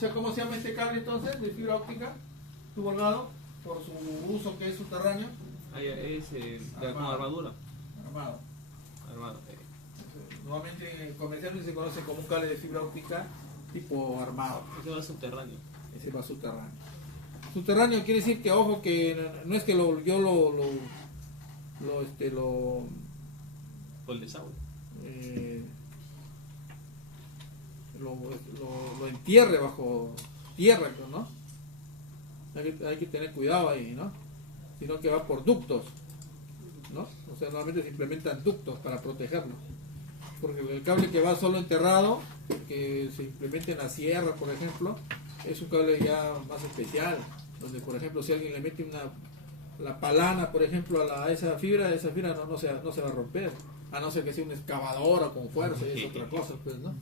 sea, ¿cómo se llama este cable entonces de fibra óptica? Tubo armado, por su uso que es subterráneo. Ahí es con armadura. Armado. Armado. Nuevamente comercialmente se conoce como un cable de fibra óptica tipo armado. Ese va subterráneo. Ese va subterráneo. Subterráneo quiere decir que, ojo, que no es que yo lo Por el desagüe. Lo entierre bajo tierra, ¿no? Hay que tener cuidado ahí, ¿no? Sino que va por ductos, ¿no? O sea, normalmente se implementan ductos para protegerlo. Porque el cable que va solo enterrado, que se implementa en la sierra, por ejemplo, es un cable ya más especial, donde, por ejemplo, si alguien le mete la palana, por ejemplo, a esa fibra no se va a romper, a no ser que sea una excavadora con fuerza, y es otra cosa, pues, ¿no?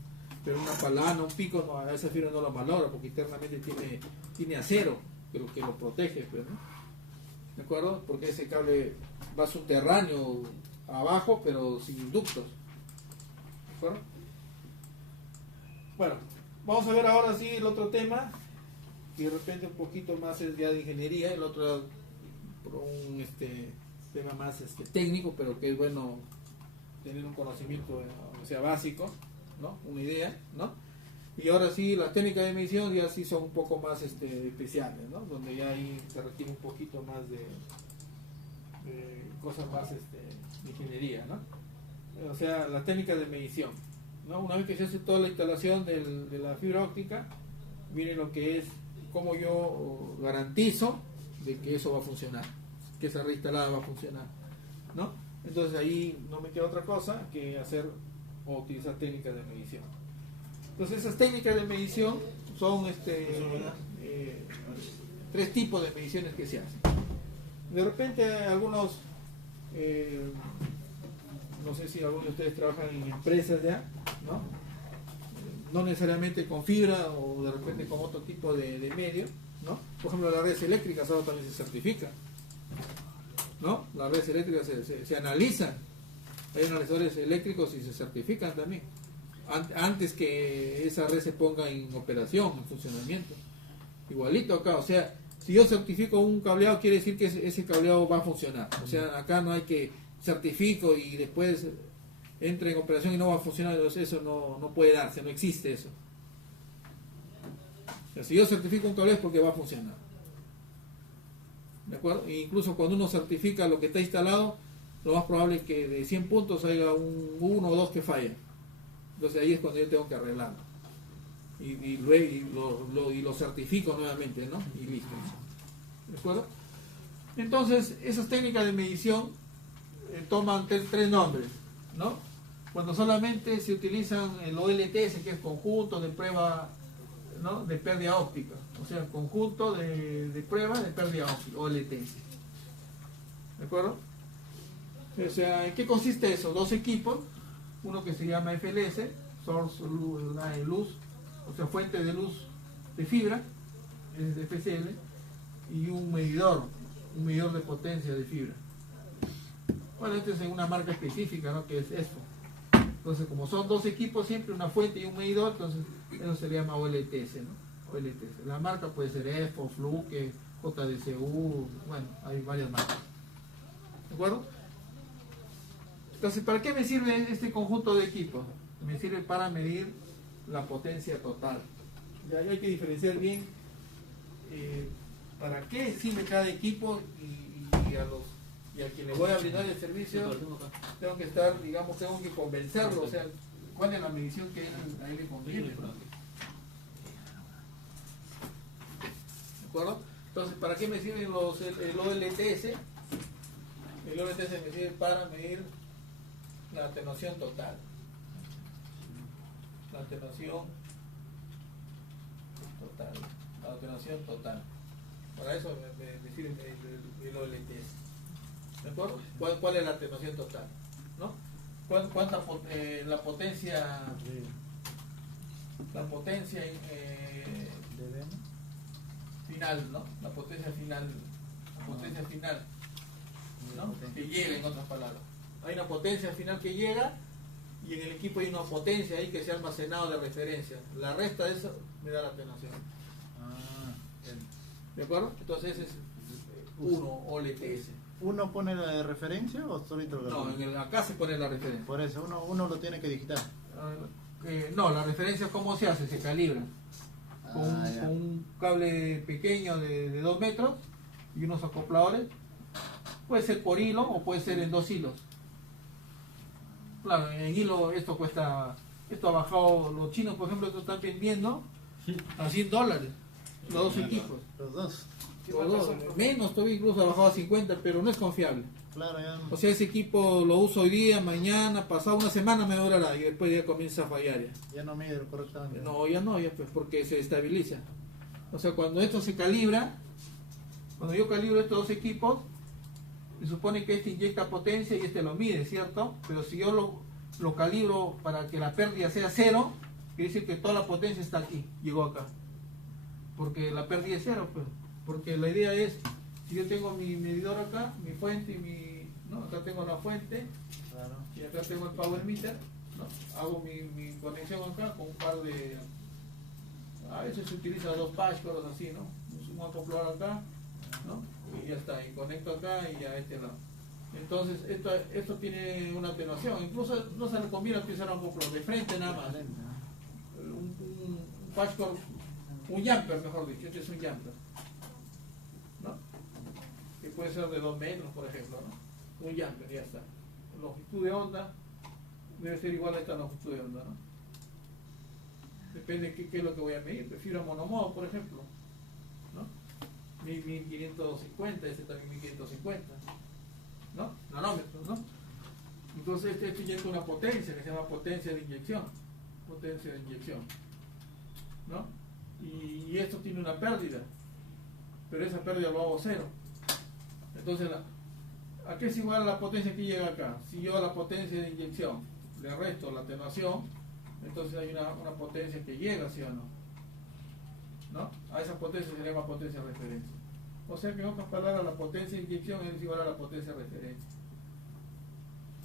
Pero una palana, un pico, no, a esa fibra no lo valora, porque internamente tiene acero, que lo protege, pues, ¿no? ¿De acuerdo? Porque ese cable va subterráneo abajo, pero sin ductos. ¿De acuerdo? Bueno, vamos a ver ahora sí el otro tema, y de repente un poquito más es ya de ingeniería, el otro por un tema más técnico, pero que es bueno tener un conocimiento, o sea, básico, ¿no? Una idea, ¿no? Y ahora sí, las técnicas de medición ya sí son un poco más especiales, ¿no? Donde ya ahí se requiere un poquito más de cosas más de ingeniería, ¿no? O sea, las técnicas de medición, ¿no? Una vez que se hace toda la instalación de la fibra óptica, miren lo que es, cómo yo garantizo de que eso va a funcionar, que esa red instalada va a funcionar, ¿no? Entonces ahí no me queda otra cosa que hacer o utilizar técnicas de medición. Entonces esas técnicas de medición son tres tipos de mediciones que se hacen. De repente algunos, no sé si algunos de ustedes trabajan en empresas ya, ¿no? No necesariamente con fibra o de repente con otro tipo de medio, ¿no? Por ejemplo, las redes eléctricas ahora también se certifican, ¿no? Las redes eléctricas se analizan, hay analizadores eléctricos y se certifican también, antes que esa red se ponga en operación, en funcionamiento. Igualito acá, o sea, si yo certifico un cableado, quiere decir que ese cableado va a funcionar. O sea, acá no hay que certifico y después entra en operación y no va a funcionar. Eso no puede darse, no existe eso. O sea, si yo certifico un cableado es porque va a funcionar. ¿De acuerdo? E incluso cuando uno certifica lo que está instalado, lo más probable es que de 100 puntos haya uno o dos que fallen. Entonces ahí es cuando yo tengo que arreglarlo. Y lo certifico nuevamente, ¿no? Y listo. ¿De acuerdo? Entonces, esas técnicas de medición toman tres nombres, ¿no? Cuando solamente se utilizan el OLTS, que es conjunto de prueba, ¿no? De pérdida óptica. O sea, conjunto de prueba de pérdida óptica, OLTS. ¿De acuerdo? O sea, ¿en qué consiste eso? Dos equipos, uno que se llama FLS, Source Luz, o sea, fuente de luz de fibra, es de FCL, y un medidor de potencia de fibra. Bueno, este es en una marca específica, ¿no? Que es ESFO. Entonces, como son dos equipos siempre, una fuente y un medidor, entonces eso se llama OLTS, ¿no? OLTS. La marca puede ser ESFO, Fluke, JDCU, bueno, hay varias marcas. ¿De acuerdo? Entonces, ¿para qué me sirve este conjunto de equipos? Me sirve para medir la potencia total. Ya hay que diferenciar bien para qué sirve cada equipo y a quien le voy a brindar el servicio tengo que estar, digamos, tengo que convencerlo, o sea, cuál es la medición que a él le conviene. ¿De acuerdo? Entonces, ¿para qué me sirven el OLTS? El OLTS me sirve para medir la atenuación total. La atenuación total. Para eso me sirve el OLTS. ¿De acuerdo? ¿Cuál es la atenuación total? ¿No? ¿Cuánta la potencia final, ¿no? La potencia final, ¿no? Que llega, en otras palabras. Hay una potencia final que llega y en el equipo hay una potencia ahí que se ha almacenado de referencia. La resta de eso me da la atenuación. Ah, bien. ¿De acuerdo? Entonces ese es 1 OLTS. ¿Uno pone la de referencia o solito lo No, calcula? acá se pone la referencia. Por eso, uno lo tiene que digitar. No, la referencia, ¿cómo se hace? Se calibra con, Ya. con un cable pequeño de 2 metros y unos acopladores. Puede ser por hilo o puede ser en 2 hilos. Claro, en hilo esto ha bajado, los chinos por ejemplo esto están vendiendo a $100 los dos equipos. Los dos. Los dos, menos todavía, incluso ha bajado a 50, pero no es confiable. Claro, ya. O sea, ese equipo lo uso hoy día, mañana, pasado una semana me durará y después ya comienza a fallar ya. Ya no mide correctamente. No, ya pues porque se estabiliza. O sea, cuando esto se calibra, cuando yo calibro estos dos equipos, se supone que este inyecta potencia y este lo mide, ¿cierto? Pero si yo lo calibro para que la pérdida sea 0, quiere decir que toda la potencia está aquí, llegó acá. Porque la pérdida es 0, pues. Porque la idea es, si yo tengo mi medidor acá, mi fuente y acá tengo la fuente, Claro. y acá tengo el power meter, ¿no? Hago mi conexión acá con un par de, a veces se utiliza 2 patch, cosas así, ¿no? Un acoplador acá, ¿no? Y ya está, y conecto acá y a este lado. Entonces esto tiene una atenuación, incluso no se recomienda utilizar un acoplador de frente nada más, un patch cord, un jumper mejor dicho, este es un jumper, ¿no? Que puede ser de 2 metros por ejemplo, ¿no? Un jumper, ya está. Longitud de onda debe ser igual a esta longitud de onda, ¿no? Depende de qué es lo que voy a medir. Fibra monomodo, por ejemplo, ¿no? 1550, este también 1550, ¿no? Nanómetros, ¿no? Entonces este inyecta una potencia que se llama potencia de inyección, ¿no? Y esto tiene una pérdida, pero esa pérdida lo hago 0. Entonces, ¿a qué es igual a la potencia que llega acá? Si yo a la potencia de inyección le resto la atenuación, entonces hay una potencia que llega, ¿sí o no? ¿No? A esa potencia se llama potencia de referencia. O sea que en otras palabras la potencia de inyección es igual a la potencia de referencia.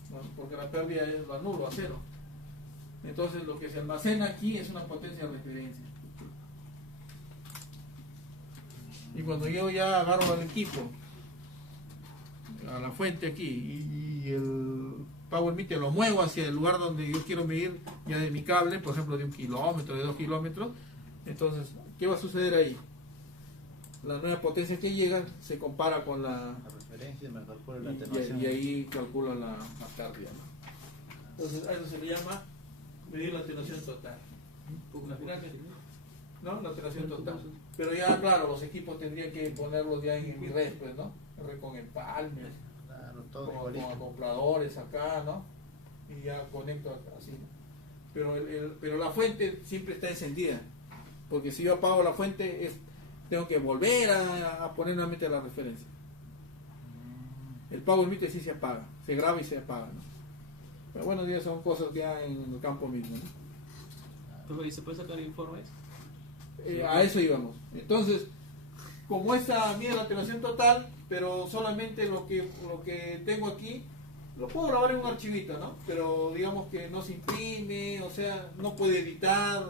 ¿No? Porque la pérdida es lo nulo, a 0. Entonces lo que se almacena aquí es una potencia de referencia. Y cuando yo ya agarro al equipo, a la fuente aquí, y el power meter lo muevo hacia el lugar donde yo quiero medir ya de mi cable, por ejemplo de 1 kilómetro, de 2 kilómetros, entonces, ¿qué va a suceder ahí? La nueva potencia que llega se compara con la referencia, me calcula la atenuación. y ahí calcula la pérdida, ¿no? Entonces, a eso se le llama medir la atenuación total. ¿No? La atenuación total. Pero ya, claro, los equipos tendrían que ponerlos ya en mi red, pues, ¿no? Con el palmer, Claro, todo con igualito. acopladores acá, ¿no? Y ya conecto así. Pero la fuente siempre está encendida. Porque si yo apago la fuente, tengo que volver a poner nuevamente la referencia. El power meter sí se apaga, se graba y se apaga, ¿no? Pero bueno, ya son cosas ya en el campo mismo, ¿no? Pero, ¿y se puede sacar informes? A eso íbamos. Entonces, como esta mide la atenuación total, pero solamente lo que tengo aquí, lo puedo grabar en un archivito, ¿no? Pero digamos que no se imprime, o sea, no puede editar,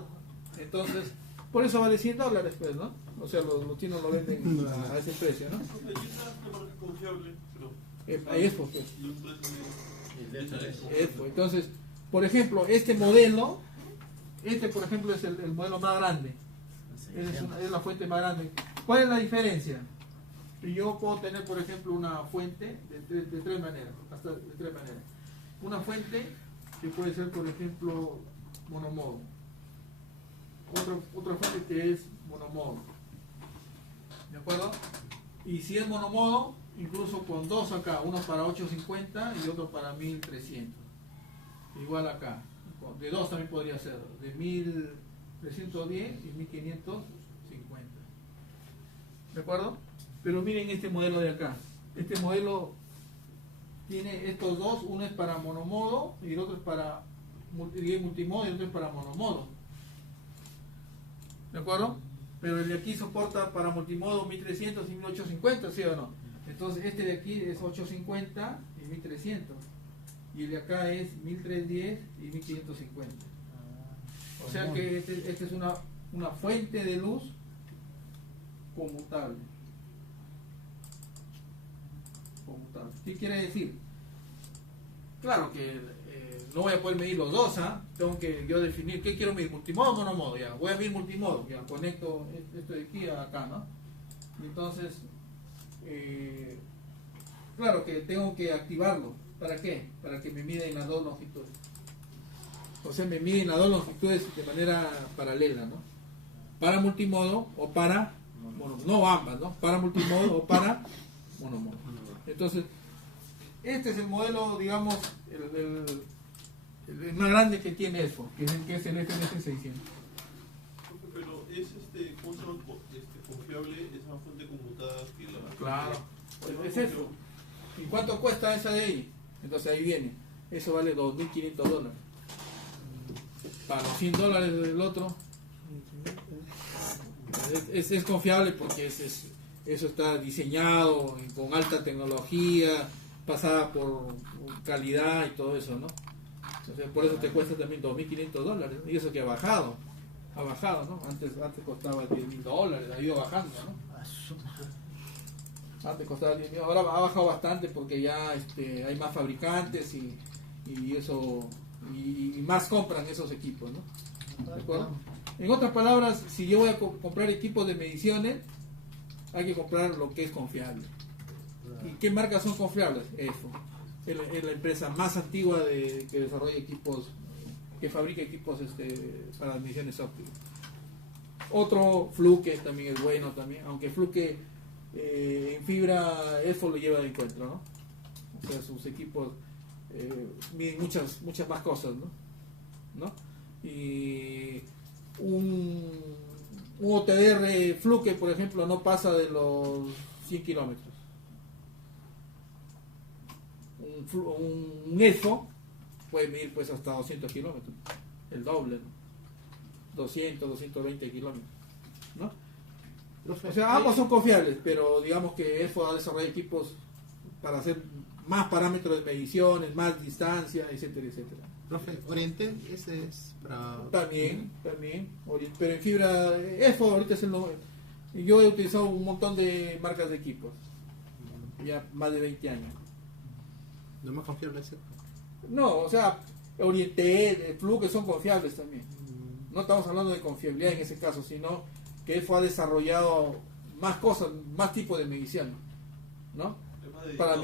entonces, por eso vale $100, pues, ¿no? O sea, los chinos lo venden a ese precio, ¿no? Ahí es porque entonces, por ejemplo, este modelo, por ejemplo es el modelo más grande. Es la fuente más grande. ¿Cuál es la diferencia? Yo puedo tener, por ejemplo, una fuente de 3 maneras, hasta de 3 maneras. Una fuente que puede ser, por ejemplo, monomodo. Otra fuente que es monomodo. ¿De acuerdo? Y si es monomodo, incluso con 2 acá, uno para 850 y otro para 1300. Igual acá. De 2 también podría ser, de 1310 y 1550. ¿De acuerdo? Pero miren este modelo de acá. Este modelo tiene estos dos, uno es para monomodo y el otro es para multimodo y el otro es para monomodo. ¿De acuerdo? Pero el de aquí soporta para multimodo 1300 y 1850, ¿sí o no? Entonces este de aquí es 850 y 1300. Y el de acá es 1310 y 1550. O sea que este es una fuente de luz conmutable. ¿Qué quiere decir? Claro que no voy a poder medir los dos, tengo que yo definir qué quiero medir, multimodo o monomodo. Ya voy a medir multimodo, ya conecto esto de aquí a acá, ¿no? Entonces, claro que tengo que activarlo. ¿Para qué? Para que me mida en las dos longitudes. O sea, me mide en las dos longitudes de manera paralela, ¿no? Para multimodo o para monomodo. No ambas, ¿no? Para multimodo o para monomodo. Entonces, este es el modelo, digamos, el más grande que tiene ESFO, que es el FNS 600. Pero es ¿cómo se llama? Confiable, es una fuente conmutada que la... Claro, es ESFO. ¿Y cuánto cuesta esa de ahí? Entonces ahí viene, eso vale $2.500. Para los $100 del otro, es confiable porque eso está diseñado con alta tecnología, pasada por calidad y todo eso, ¿no? Entonces, por eso te cuesta también $2.500, ¿no? Y eso que ha bajado, ¿no? Antes costaba $10.000, ha ido bajando, ¿no? Antes costaba $10.000, ahora ha bajado bastante porque ya hay más fabricantes y eso, y más compran esos equipos, ¿no? ¿De acuerdo? En otras palabras, si yo voy a comprar equipos de mediciones, hay que comprar lo que es confiable. ¿Y qué marcas son confiables? ESFO. Es la empresa más antigua que desarrolla equipos, que fabrica equipos para mediciones ópticas. Otro, Fluke también es bueno también, aunque Fluke en fibra ESFO lo lleva de encuentro, ¿no? O sea, sus equipos miden muchas más cosas, ¿no? Y un OTDR Fluke, por ejemplo, no pasa de los 100 kilómetros. Un ESFO puede medir pues hasta 200 kilómetros, el doble, ¿no? 200, 220 kilómetros, ¿no? O sea, ambos son confiables, pero digamos que ESFO ha desarrollado equipos para hacer más parámetros de mediciones, más distancia, etcétera, etcétera. Profe, Orientel, ese es para... También, pero en fibra, ESFO ahorita es el nuevo. Yo he utilizado un montón de marcas de equipos, ya más de 20 años. ¿No es más confiable ese? No, o sea, Orientel, Fluke son confiables también. No estamos hablando de confiabilidad en ese caso, sino que ESFO ha desarrollado más cosas, más tipos de medición, ¿no? Para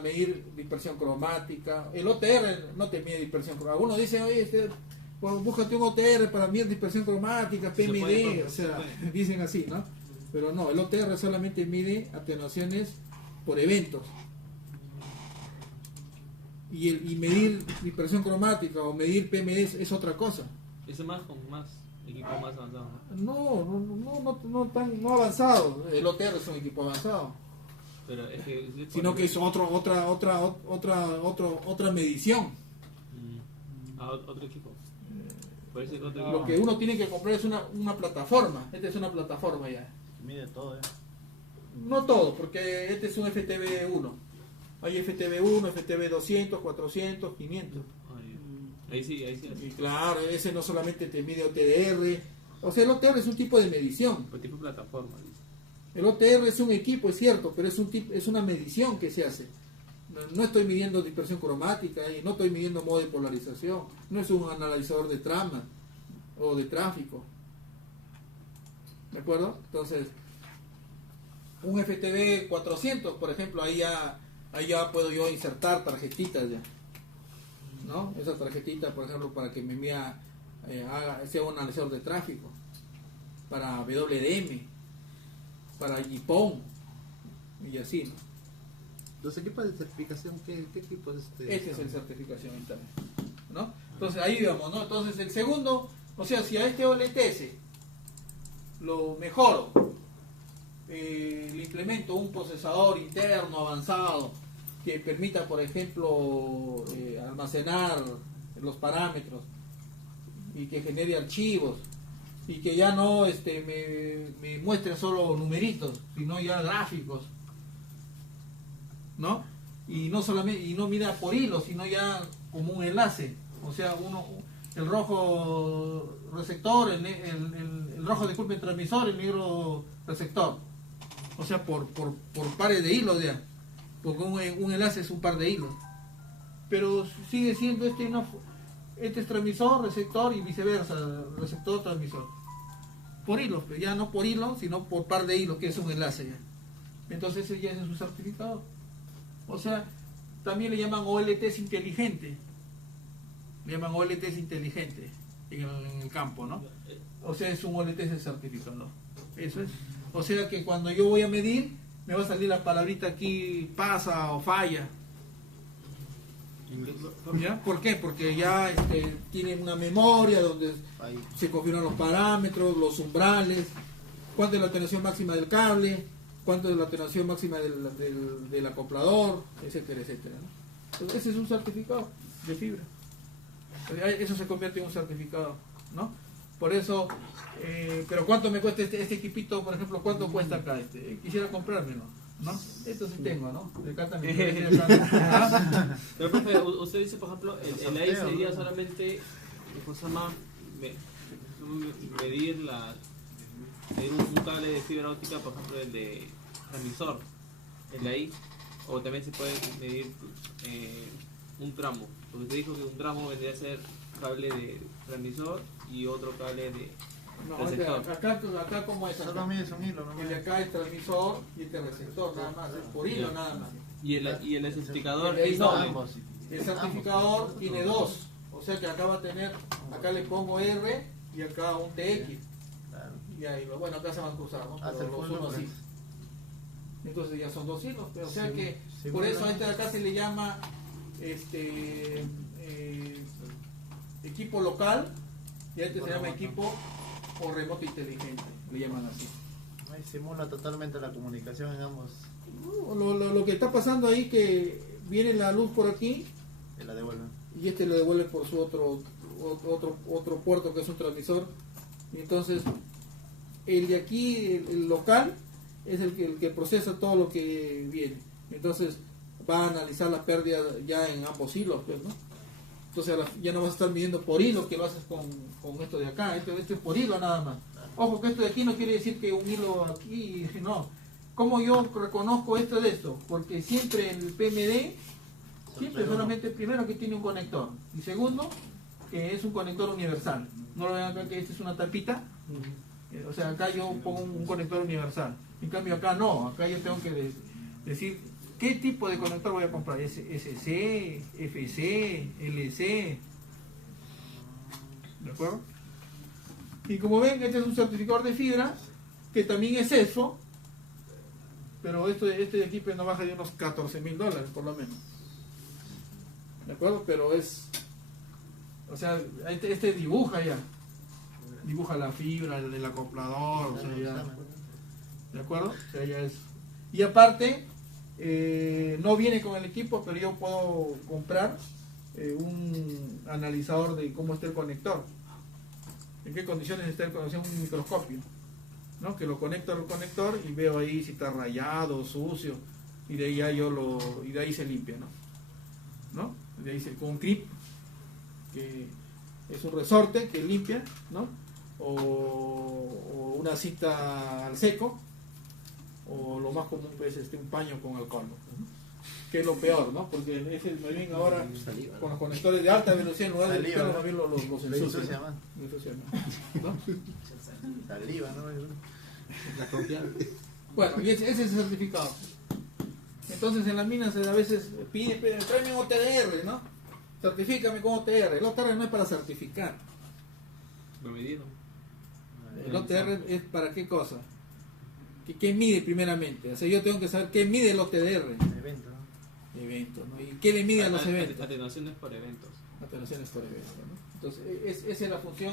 medir dispersión cromática. El OTR no te mide dispersión cromática. Algunos dicen, oye, pues, búscate un OTR para medir dispersión cromática, PMD, o sea, dicen así, ¿no? Pero no, el OTR solamente mide atenuaciones por eventos. Y medir dispersión cromática o medir PMD es otra cosa. Ese más con más equipo más avanzado, ¿no? No avanzado. El OTR es un equipo avanzado. Pero es que sino que es otra medición. Otro equipo. Parece que otro Lo que uno tiene que comprar es una plataforma. Esta es una plataforma ya. Mide todo, No todo, porque este es un FTV1. Hay FTV1, FTV200, 400, 500. Ahí sí. Y claro, ese no solamente te mide OTR. O sea, el OTR es un tipo de medición. Pues tipo plataforma. El OTR es un equipo, es cierto, pero es una medición que se hace. No estoy midiendo dispersión cromática, no estoy midiendo modo de polarización, no es un analizador de trama o de tráfico. ¿De acuerdo? Entonces, un FTV 400, por ejemplo, ahí ya puedo yo insertar tarjetitas ya, ¿no? Esa tarjetita, por ejemplo, para que me mida, sea un analizador de tráfico, para WDM, para GPON y así, ¿no? Los equipos de certificación, ¿qué equipos Este es el certificación interna, ¿no? Entonces ahí vamos, ¿no? Entonces el segundo, o sea, si a este OLTS lo mejoro, le implemento un procesador interno avanzado que permita, por ejemplo, almacenar los parámetros y que genere archivos y que ya no me muestre solo numeritos, sino ya gráficos, ¿no? Y no solamente, y no mira por hilo, sino ya como un enlace, o sea, el rojo receptor, el rojo, disculpe, el transmisor, el negro receptor. O sea, por pares de hilos ya. Porque un enlace es un par de hilos. Pero sigue siendo este es transmisor, receptor y viceversa, receptor, transmisor. Por hilos, pero ya no por hilo, sino por par de hilos, que es un enlace ya. Entonces ese ya es su certificado. O sea, también le llaman OLTs inteligente. Le llaman OLTs inteligente en el campo, ¿no? O sea, es un OLT ese certificado. Eso es. O sea que cuando yo voy a medir, me va a salir la palabrita aquí, pasa o falla. ¿Ya? ¿Por qué? Porque ya tiene una memoria donde Ahí. se confirman los parámetros, los umbrales, cuánto es la atenuación máxima del cable, cuánto es la atenuación máxima del acoplador, etcétera, etcétera, ¿no? Entonces, ese es un certificado de fibra. Eso se convierte en un certificado, ¿no? Por eso, pero ¿cuánto me cuesta este equipito, por ejemplo? ¿Cuánto cuesta acá? Quisiera comprármelo, ¿no? Esto sí tengo, ¿no? De acá también. Pero, profe, usted dice, por ejemplo, el AI sería solamente, cosa más, medir un cable de fibra óptica, por ejemplo, el de transmisor, el AI, o también se puede medir un tramo, porque usted dijo que un tramo vendría a ser cable de transmisor y otro cable de No, receptor. acá como es acá. Solo mides un hilo, no El de acá es transmisor y este receptor, nada más, es por hilo nada más. Y el certificador El AI es no. doble. Ambos. El certificador tiene dos, o sea que acá va a tener, acá le pongo R y acá un TX. Claro. Y ahí, bueno, acá se van a cruzar, ¿no? Hasta Pero el los fondo, unos sí. pues. Entonces ya son dos hilos, o sea Sí, que sí, por bueno. eso a este de acá se le llama equipo local y a este se llama equipo o remoto inteligente, le llaman así. Ahí simula totalmente la comunicación en ambos. Lo que está pasando ahí que viene la luz por aquí Y la devuelven. y este lo devuelve por su otro puerto que es un transmisor, y entonces el de aquí, el local, es el que procesa todo lo que viene, entonces va a analizar la pérdida ya en ambos hilos, pues, ¿no? Entonces ya no vas a estar midiendo por hilo, que lo haces con esto de acá, esto es por hilo nada más. Ojo que esto de aquí no quiere decir que un hilo aquí, no. ¿Cómo yo reconozco esto de esto? Porque siempre el PMD, siempre solamente primero que tiene un conector, y segundo que es un conector universal. No lo ven acá que esta es una tapita, o sea acá yo pongo un conector universal. En cambio acá no, acá yo tengo que decir qué tipo de conector voy a comprar, SC, FC, LC, ¿de acuerdo? Y como ven, este es un certificador de fibra que también es eso, pero este de aquí pues no baja de unos $14,000 por lo menos, ¿de acuerdo? Pero es, o sea, este dibuja la fibra del acoplador, o sea, ya, ¿de acuerdo? O sea, ya es, y aparte no viene con el equipo, pero yo puedo comprar un analizador de cómo está el conector, en qué condiciones está el conector, un microscopio, ¿no? Que lo conecto al conector y veo ahí si está rayado, sucio, y de ahí ya y de ahí se limpia, ¿no? De ahí con un clip, que es un resorte que limpia, ¿no? O una cinta al seco, o lo más común pues un paño con alcohol, ¿no? Que es lo peor, ¿no? Porque más bien ahora con los conectores de alta velocidad en lugar de limpiarlos, más bien los ensucian, más. ¿no? Ensucian, ¿no? Saliva, ¿no? La confiable. Bueno, y ese es el certificado. Entonces en las minas a veces piden, tráeme un OTDR, ¿no? Certifícame con OTR. El OTR no es para certificar. Lo midieron. El OTR es para qué cosa. ¿Qué mide primeramente? O sea, yo tengo que saber qué mide el OTDR. Evento, ¿no? Eventos, ¿no? ¿Y qué le mide a los eventos? Atenuaciones por eventos. Atenuaciones por eventos, ¿no? Entonces, esa es la función.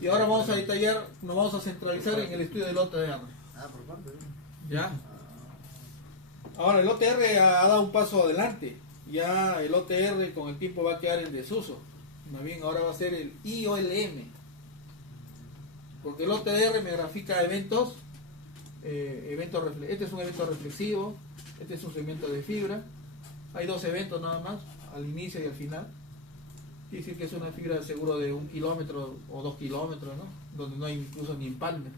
Y ahora vamos a detallar, nos vamos a centralizar en el estudio del OTR. Ah, por parte, ¿no? ¿Ya? Ahora, el OTR ha dado un paso adelante. Ya el OTR con el tiempo va a quedar en desuso. Más bien, ahora va a ser el IOLM. Porque el OTR me grafica eventos. Este es un evento reflexivo. Este es un segmento de fibra. Hay dos eventos nada más, al inicio y al final. quiere decir que es una fibra de seguro de 1 kilómetro o 2 kilómetros, ¿no? Donde no hay incluso ni empalme.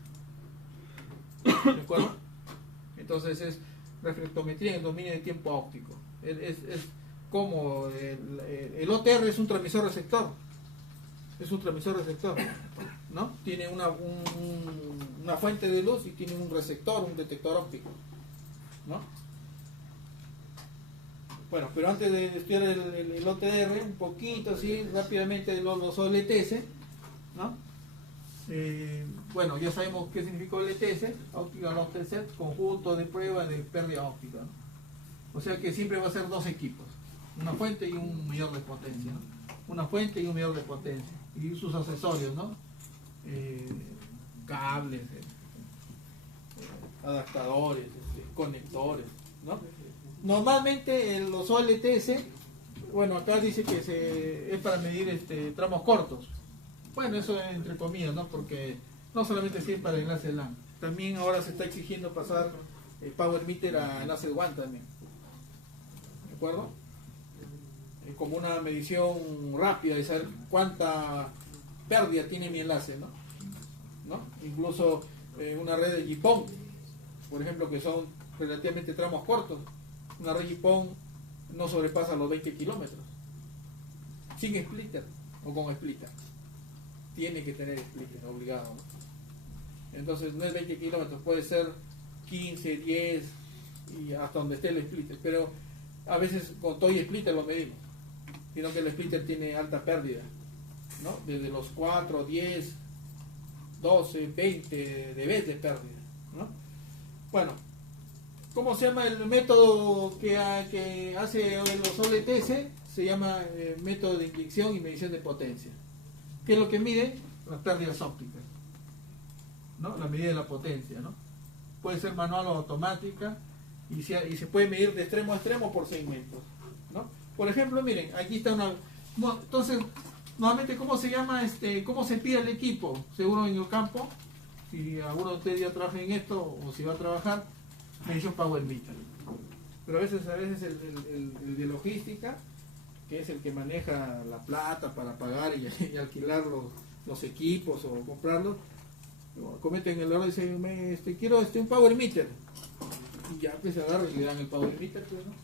¿De acuerdo? Entonces es reflectometría en el dominio de tiempo óptico. Es como el OTR es un transmisor receptor. Es un transmisor receptor, ¿no? Tiene una fuente de luz y tiene un receptor, un detector óptico, ¿no? Bueno, pero antes de estudiar el OTR, un poquito así, rápidamente los OLTS, ¿no? Bueno, ya sabemos qué significa OLTS, Optical Loss Test, conjunto de prueba de pérdida óptica, ¿no? O sea que siempre va a ser dos equipos, una fuente y un medidor de potencia, ¿no? Una fuente y un medidor de potencia, y sus accesorios, ¿no? Cables, adaptadores, conectores, ¿no? Normalmente en los OLTS, bueno, acá dice que es para medir tramos cortos. Bueno, eso entre comillas, ¿no? Porque no solamente sirve para enlace LAN, también ahora se está exigiendo pasar el Power Meter a enlace WAN también. ¿De acuerdo? Como una medición rápida de saber cuánta pérdida tiene mi enlace, ¿no? Incluso una red de GPON, por ejemplo, que son relativamente tramos cortos. Una red GPON no sobrepasa los 20 kilómetros. Sin splitter o con splitter. Tiene que tener splitter, obligado, ¿no? Entonces no es 20 kilómetros, puede ser 15, 10 y hasta donde esté el splitter. Pero a veces con todo y splitter lo medimos. Sino que el splitter tiene alta pérdida, ¿no? Desde los 4, 10, 12, 20 dB de pérdida, ¿no? Bueno, ¿cómo se llama el método que hace los OLTS? Se llama método de inyección y medición de potencia. ¿Qué es lo que mide? Las pérdidas ópticas, ¿no? La medida de la potencia, ¿no? Puede ser manual o automática y se puede medir de extremo a extremo por segmentos, ¿no? Por ejemplo, miren, aquí está una... Entonces, nuevamente, ¿cómo se llama? ¿Cómo se pide el equipo? Seguro en el campo, si alguno de ustedes ya trabaja en esto o si va a trabajar, medición Power Meter. Pero a veces el de logística, que es el que maneja la plata para pagar y alquilar los equipos o comprarlos, cometen el error y dicen, quiero un Power Meter. Y ya pues se agarran y le dan el Power Meter, pues, ¿no?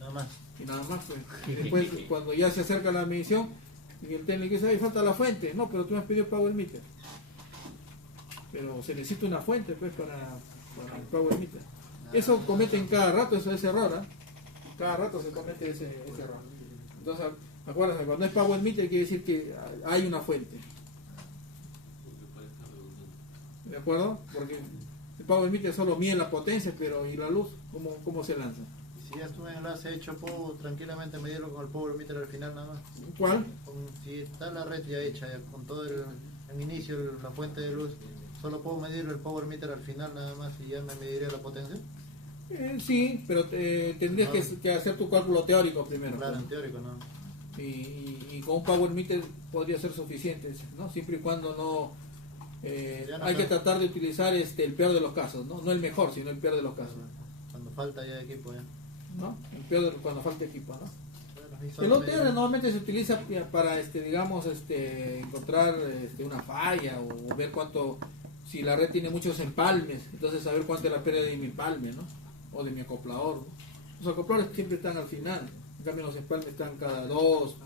Nada más. Y nada más, pues. Y después, cuando ya se acerca la medición, y el técnico dice, ay, falta la fuente. No, pero tú me has pedido Power Meter. Pero se necesita una fuente, pues, para el Power Meter. Eso cometen cada rato, ese error, ¿eh? Cada rato se comete ese error. Entonces, acuérdense, cuando es Power Meter quiere decir que hay una fuente. ¿De acuerdo? Porque el Power Meter solo mide la potencia, pero ¿y la luz? ¿Cómo se lanza? Si ya estuve en enlace hecho, puedo tranquilamente medirlo con el Power Meter al final nada más. ¿Cuál? Si está la red ya hecha, ya con todo el inicio, la fuente de luz, solo puedo medir el Power Meter al final nada más y ya me mediré la potencia. Sí, pero tendrías que hacer tu cálculo teórico primero. Claro, en teórico no. Y con un Power Meter podría ser suficiente, ¿no? Siempre y cuando no... hay que tratar de utilizar el peor de los casos, ¿no? No el mejor, sino el peor de los casos. Cuando falta ya equipo ya. ¿No? El peor cuando falta equipo, ¿no? Bueno, ahí El solo OTR normalmente se utiliza para encontrar una falla o ver cuánto, si la red tiene muchos empalmes, entonces saber cuánto es la pérdida de mi empalme, ¿no? O de mi acoplador, ¿no? Los acopladores siempre están al final, en cambio los empalmes están cada 2,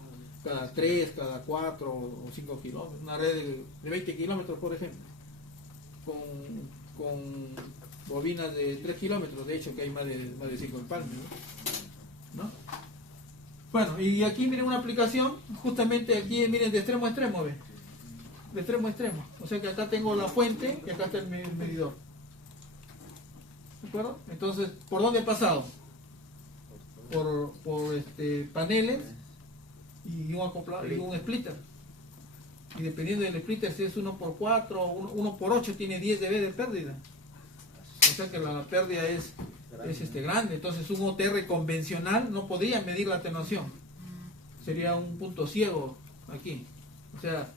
cada 3, cada 4 o 5 kilómetros. Una red de 20 kilómetros, por ejemplo, con bobinas de 3 kilómetros, de hecho que hay más de 5 empalmes, ¿no? Bueno, y aquí miren una aplicación, justamente aquí miren de extremo a extremo, ¿ven? De extremo a extremo, o sea que acá tengo la fuente y acá está el medidor. ¿De acuerdo? Entonces, ¿por dónde he pasado? Por paneles y un acoplador y un splitter. Y dependiendo del splitter, si es 1x4 o 1x8, tiene 10 dB de pérdida. O sea que la pérdida es grande. Entonces un OTR convencional no podría medir la atenuación. Sería un punto ciego aquí. O sea,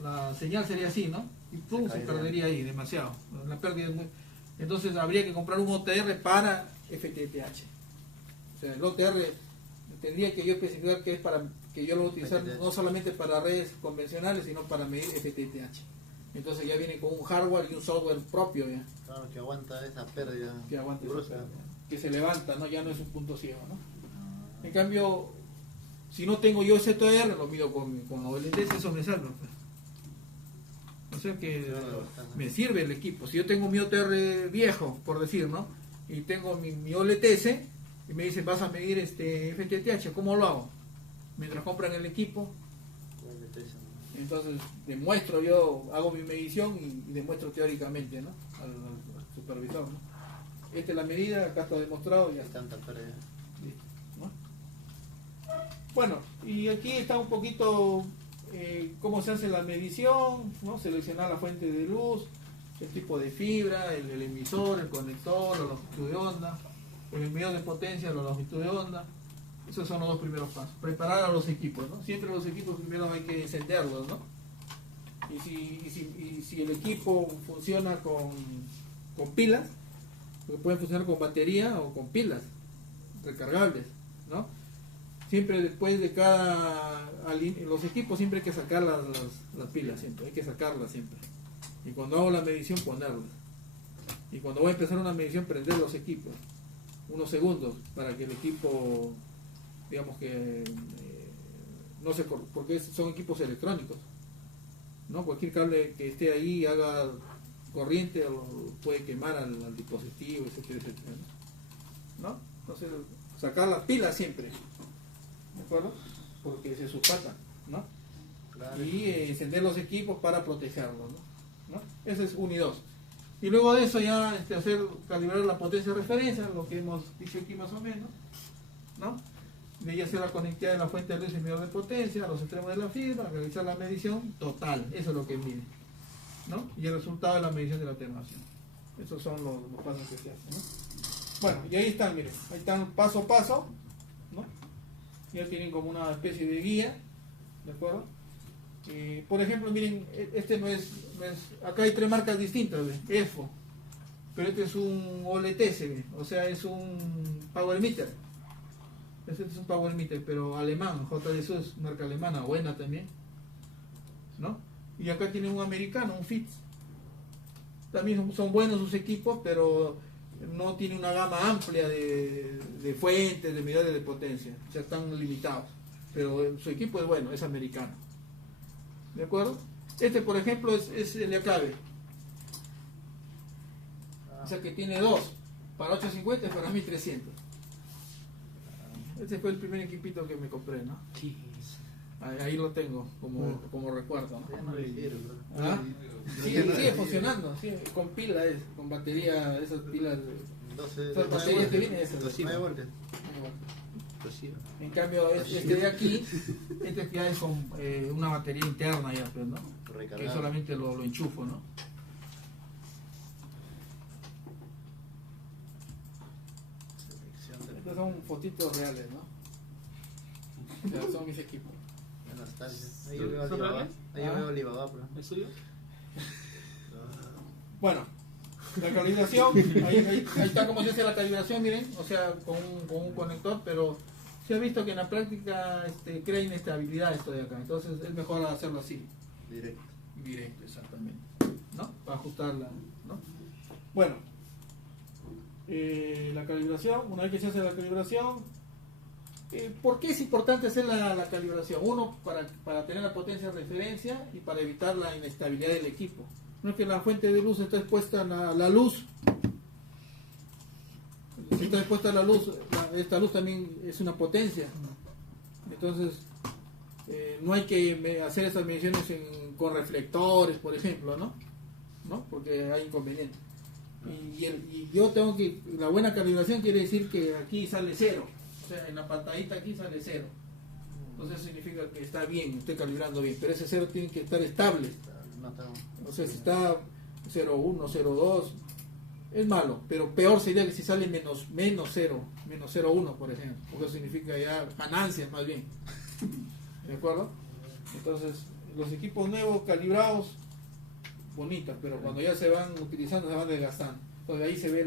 la señal sería así, ¿no? Y pum, se perdería ahí demasiado. La pérdida es muy... Entonces habría que comprar un OTR para FTTH. O sea, el OTR tendría que yo especificar que es para que yo lo voy a utilizar no solamente para redes convencionales, sino para medir FTTH. Entonces ya viene con un hardware y un software propio ya, Claro, que aguanta esa pérdida. que aguante esa brusca. pérdida, que se levanta, ¿no? Ya no es un punto ciego, ¿no? En cambio, si no tengo yo ZR, lo mido con OLTS, eso me salva, pues. O sea que me sirve el equipo. Si yo tengo mi OTR viejo, por decir, ¿no? Y tengo mi OLTS y me dicen, vas a medir FTTH, ¿cómo lo hago? Mientras compran el equipo, entonces demuestro yo, hago mi medición y demuestro teóricamente, ¿no? Al supervisor, ¿no? Esta es la medida, acá está demostrado y ya está. Tanta pérdida. Listo, ¿no? Bueno, y aquí está un poquito cómo se hace la medición, ¿no? Seleccionar la fuente de luz, el tipo de fibra, el emisor, el conector, la longitud de onda, el medidor de potencia, la longitud de onda. Esos son los dos primeros pasos. Preparar a los equipos, ¿no? Siempre los equipos primero hay que encenderlos, ¿no? Y si el equipo funciona con pilas, porque pueden funcionar con batería o con pilas recargables, ¿no? Siempre después de los equipos siempre hay que sacar las pilas, siempre hay que sacarlas siempre. Y cuando hago la medición ponerlas. Y cuando voy a empezar una medición prender los equipos unos segundos para que el equipo, digamos que no se, porque son equipos electrónicos, ¿no? Cualquier cable que esté ahí haga corriente o puede quemar al dispositivo, etcétera, etcétera, ¿no? Entonces sacar las pilas siempre, ¿de acuerdo? Porque se sulfatan, ¿no? Claro. Y encender los equipos para protegerlos, ¿no? Ese es 1 y 2. Y luego de eso ya calibrar la potencia de referencia, lo que hemos dicho aquí más o menos, ¿no? De ahí hacer la conectividad de la fuente de luz y medidor de potencia a los extremos de la fibra, realizar la medición total, eso es lo que mide, ¿no? Y el resultado de la medición de la atenuación. Esos son los pasos que se hacen, ¿no? Bueno, y ahí están, miren, ahí están paso a paso, ¿no? Ya tienen como una especie de guía, ¿de acuerdo? Por ejemplo, miren, este no es, acá hay 3 marcas distintas, ¿ve? EFO, pero este es un OLTS, ¿ve? O sea, es un Power Meter. Este es un Power Meter, pero alemán, JDSU es marca alemana, buena también, ¿no? Y acá tiene un americano, un FITS. También son buenos sus equipos, pero no tiene una gama amplia de fuentes, de medidores de potencia, o sea, están limitados. Pero su equipo es bueno, es americano. ¿De acuerdo? Este, por ejemplo, es el de Acabe. O sea que tiene 2, para 850 y para 1300. Ese fue el primer equipito que me compré, ¿no? Ahí lo tengo como recuerdo, ¿no? Ya no le sirve, bro. ¿Ah? Sigue funcionando, sí, con pila, con batería, esas pilas, 12 esas baterías que vienen esas. 9 voltios. En cambio, este de aquí, este ya es con una batería interna ya, pues, ¿no? Que Recargado. solamente lo enchufo, ¿no? Selección de Estos son fotitos reales, ¿no? Ya son mis equipos. la nostalgia. Ahí yo veo ¿Son Alibaba. reales? Ahí yo veo Alibaba, bro. ¿Es suyo? Bueno, la calibración, ahí está como se hace la calibración, miren, o sea, con un conector, pero se ha visto que en la práctica crea inestabilidad esto de acá, entonces es mejor hacerlo así, Directo. directo, exactamente, ¿no? Para ajustarla, ¿no? Bueno, la calibración, una vez que se hace la calibración, ¿por qué es importante hacer la calibración? Uno, para tener la potencia de referencia y para evitar la inestabilidad del equipo. No es que la fuente de luz está expuesta a la luz. Si está expuesta a la luz, esta luz también es una potencia. Entonces, no hay que hacer estas mediciones con reflectores, por ejemplo, ¿no? Porque hay inconvenientes. Y yo tengo que, la buena calibración quiere decir que aquí sale 0. O sea, en la pantallita aquí sale 0. Entonces significa que está bien, estoy calibrando bien. Pero ese 0 tiene que estar estable. No tengo. O sea, si está 0,1, 0,2, es malo, pero peor sería que si sale menos 0, menos 0,1, por ejemplo, porque eso significa ya ganancias más bien. ¿De acuerdo? Entonces, los equipos nuevos calibrados, bonitas, pero cuando ya se van utilizando se van desgastando. Entonces ahí se ve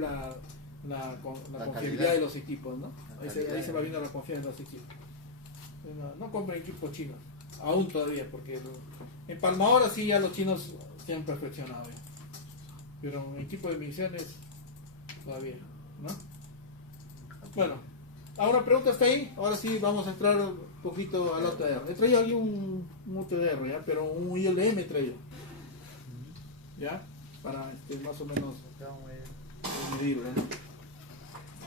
La confiabilidad calidad. de los equipos, ¿no? La Ahí se calidad. va viendo la confianza de los equipos. No compren equipos chinos, aún todavía, porque en Palmadora sí ya los chinos se han perfeccionado ya. Pero en equipo de misiones todavía, ¿no? Bueno, ahora pregunta está ahí, ahora sí vamos a entrar un poquito al OTR. He traído aquí un OTR, ¿ya? Pero un ILM he traído, ¿ya? Para más o menos Acá vamos a ver medirlo, ¿no?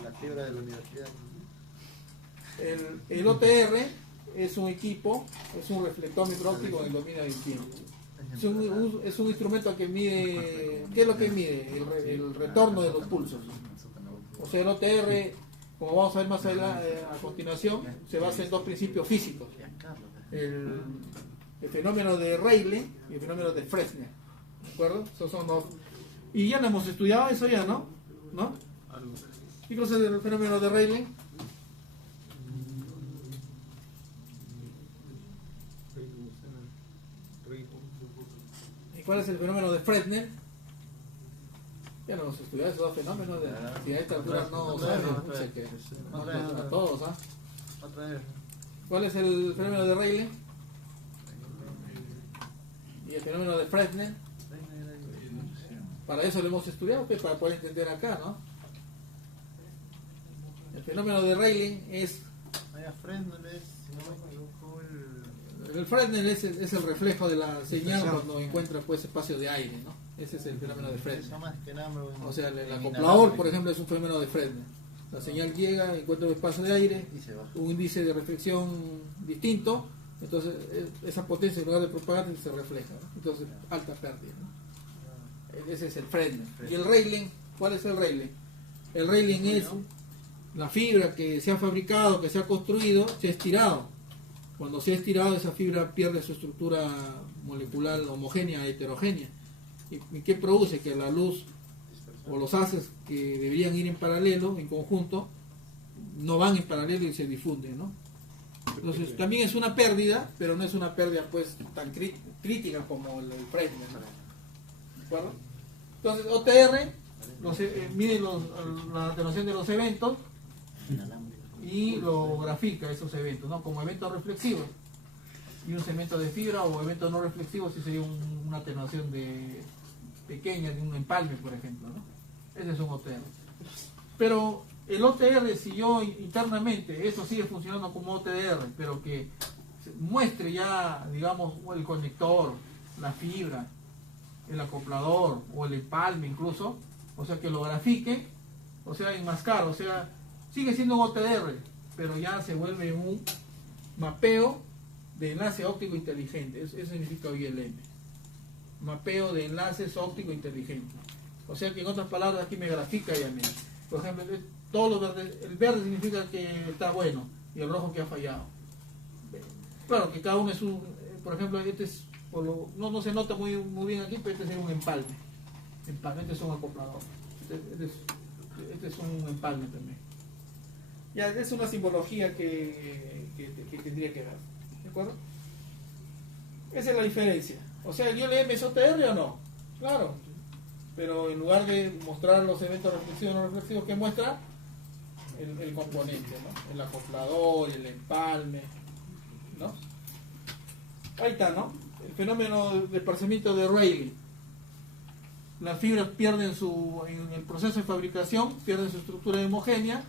la fibra de la universidad. El OTR es un equipo, es un reflectómetro óptico en el dominio 21. Es un instrumento que mide, ¿qué es lo que mide? El retorno de los pulsos. O sea, el OTR, como vamos a ver más adelante, a continuación, se basa en dos principios físicos. El fenómeno de Rayleigh y el fenómeno de Fresnel. ¿De acuerdo? Esos son dos. Y ya lo hemos estudiado eso ya, ¿no? ¿No? Algo. ¿Qué cosa es el fenómeno de Rayleigh? ¿Y cuál es el fenómeno de Fresnel? Ya no hemos estudiado esos dos fenómenos. Si a esta altura no saben, no sé qué. A todos, ¿ah? Otra vez. ¿Cuál es el fenómeno de Rayleigh? ¿Y el fenómeno de Fresnel? Para eso lo hemos estudiado, pues, para poder entender acá, ¿no? El fenómeno de Rayleigh es... Vaya Fresnel es, si no me equivoco, El Fresnel es el reflejo de la señal cuando encuentra pues espacio de aire, ¿no? Ese es el fenómeno de Fresnel. eso más que nada me voy a O sea, el eliminar. acoplador, por ejemplo, es un fenómeno de Fresnel. La señal llega, encuentra un espacio de aire, Y se va. un índice de reflexión distinto, entonces esa potencia en lugar de propagarse se refleja, ¿no? Entonces alta pérdida, ¿no? Ese es el Fresnel. Y el Rayleigh, ¿cuál es el Rayleigh? El Rayleigh es la fibra que se ha fabricado, que se ha construido, se ha estirado. Cuando se ha estirado, esa fibra pierde su estructura molecular homogénea, heterogénea. ¿Y qué produce? Que la luz o los haces que deberían ir en paralelo, en conjunto, no van en paralelo y se difunden, ¿no? Entonces también es una pérdida, pero no es una pérdida pues tan crítica como el Fresnel, ¿no? ¿De acuerdo? Entonces OTR mide la atenuación de los eventos y lo grafica esos eventos, ¿no? Como eventos reflexivos. Y un segmento de fibra o evento no reflexivo si sería una atenuación pequeña de un empalme, por ejemplo, ¿no? Ese es un OTR. Pero el OTR, si yo internamente, eso sigue funcionando como OTR, pero que muestre ya, digamos, el conector, la fibra, el acoplador o el empalme incluso, o sea, que lo grafique, o sea, enmascar, o sea, sigue siendo un OTR, pero ya se vuelve un mapeo de enlace óptico inteligente. Eso significa ILM. Mapeo de enlaces óptico inteligente. O sea que en otras palabras aquí me grafica ya mismo. Por ejemplo, todos los verdes, el verde significa que está bueno y el rojo que ha fallado. Claro que cada uno es un, por ejemplo, este es, no se nota muy bien aquí, pero este es un empalme. Este es un acoplador. Este es un empalme también. Ya, es una simbología que tendría que ver. ¿De acuerdo? Esa es la diferencia. O sea, ¿el ILM es OTR o no? Claro. Pero en lugar de mostrar los eventos reflexivos o no reflexivos, ¿qué muestra? El componente, ¿no? El acoplador, el empalme, ¿no? Ahí está, ¿no? El fenómeno de esparcimiento de Rayleigh. Las fibras pierden en el proceso de fabricación, pierden su estructura homogénea,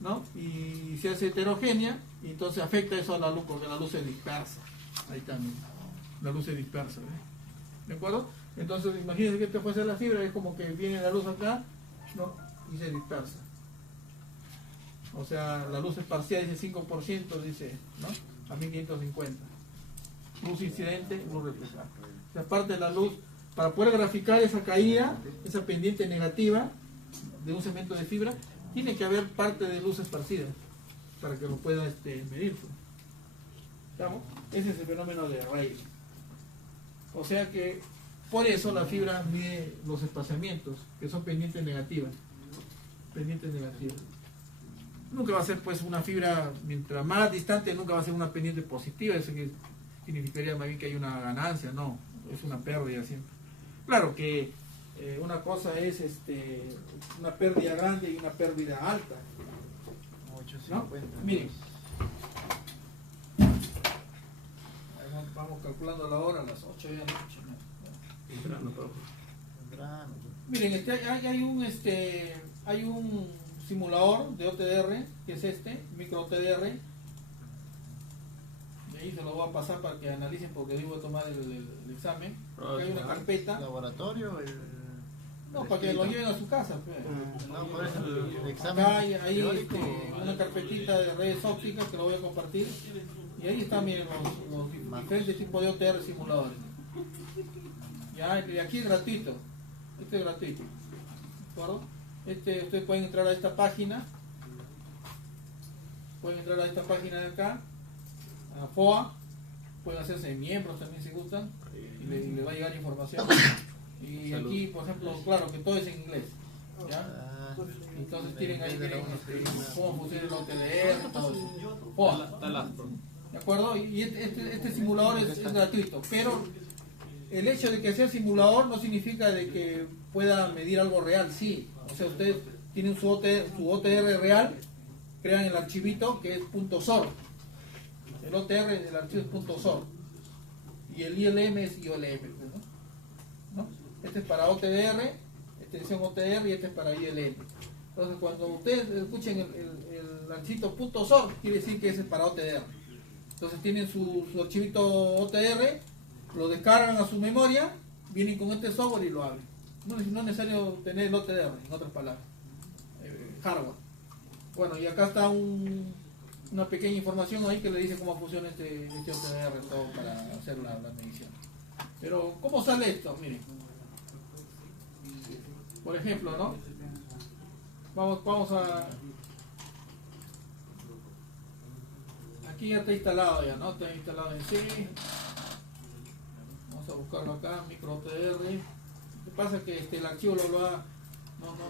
¿no? Y se hace heterogénea, y entonces afecta eso a la luz, porque la luz se dispersa. Ahí también. La luz se dispersa, ¿eh? ¿De acuerdo? Entonces, imagínense que esta fuese la fibra, es como que viene la luz acá, ¿no? Y se dispersa. O sea, la luz es parcial, dice 5%, dice, ¿no? A 1550. Luz incidente, luz reflejada. O sea, parte de la luz, para poder graficar esa caída, esa pendiente negativa de un segmento de fibra, tiene que haber parte de luz esparcida para que lo pueda medir. ¿Estamos? Ese es el fenómeno de Rayleigh. O sea que por eso la fibra mide los espaciamientos, que son pendientes negativas. Pendientes negativas. Nunca va a ser pues una fibra, mientras más distante, nunca va a ser una pendiente positiva. Eso que significaría más bien que hay una ganancia, no, es una pérdida siempre. Claro que una cosa es una pérdida grande y una pérdida alta. 850. ¿no? Miren, vamos calculando la hora a las 8 de la noche. ¿no? Entrando, profe. Temprano, pues. Miren, hay un simulador de OTDR, que es micro OTDR. De ahí se lo voy a pasar para que analicen porque ahí voy a tomar el examen. Acá hay una carpeta. Laboratorio, No, para que lo lleven a su casa. Pues. no, por eso el examen Acá hay teórico, una carpetita de redes ópticas que lo voy a compartir. Y ahí están, miren, los diferentes tipos de OTR simuladores. Ya, y aquí es gratuito. Este es gratuito. ¿De acuerdo? Ustedes pueden entrar a esta página. Pueden entrar a esta página de acá. A FOA. Pueden hacerse miembros también si gustan. Y le va a llegar información. Y Salud. aquí, por ejemplo, claro que todo es en inglés. ¿Ya? Entonces tienen ahí cómo funciona el OTDR, todo eso. FOA. Talastro. ¿De acuerdo? Y este simulador es gratuito, pero el hecho de que sea simulador no significa de que pueda medir algo real, sí. O sea, ustedes tienen su OTR real, crean el archivito que es .sor. El OTR, el archivo es .sor. Y el ILM es ILM, ¿no? Este es para OTDR, extensión OTR, y este es para ILM. Entonces, cuando ustedes escuchen el archivito .sor, quiere decir que ese es para OTDR. Entonces tienen su archivito OTR, lo descargan a su memoria, vienen con este software y lo abren. No es necesario tener el OTR, en otras palabras, hardware. Bueno, y acá está una pequeña información ahí que le dice cómo funciona este OTR, todo para hacer la medición. Pero, ¿cómo sale esto? Miren. Por ejemplo, ¿no? Vamos a... Aquí ya está instalado ya, ¿no? Está instalado en C. Vamos a buscarlo acá, micro OTR. Lo que pasa es que el archivo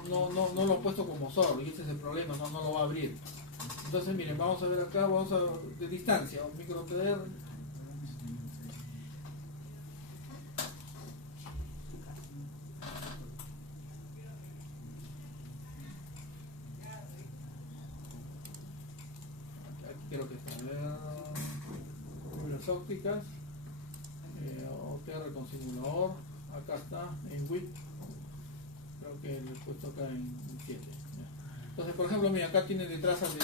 no lo he puesto como solo, y ese es el problema, no lo va a abrir. Entonces miren, vamos a ver acá, de distancia, un micro OTR. Quiero que se vean las ópticas, OTR con simulador, acá está en WIP, creo que lo he puesto acá en 7. Entonces, por ejemplo, mira, acá tiene de trazas de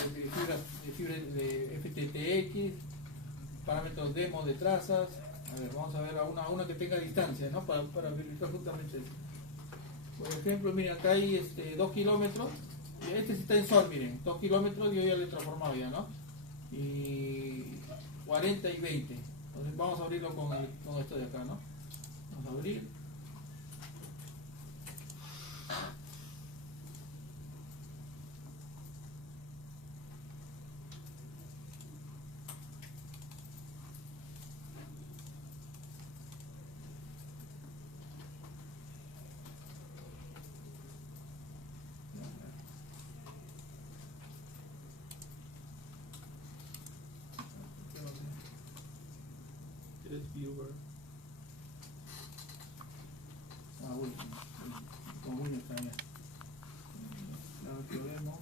fibra de FTTX, parámetros demo de trazas. A ver, vamos a ver a una que tenga distancia, ¿no? Para verificar justamente eso. Por ejemplo, miren, acá hay 2 kilómetros, y este sí está en sol, miren, 2 kilómetros yo ya lo he transformado ya, ¿no? Y 40 y 20. Entonces vamos a abrirlo con esto de acá, ¿no? Vamos a abrir. Viewer. Uy, con Windows está ya. Claro que vemos.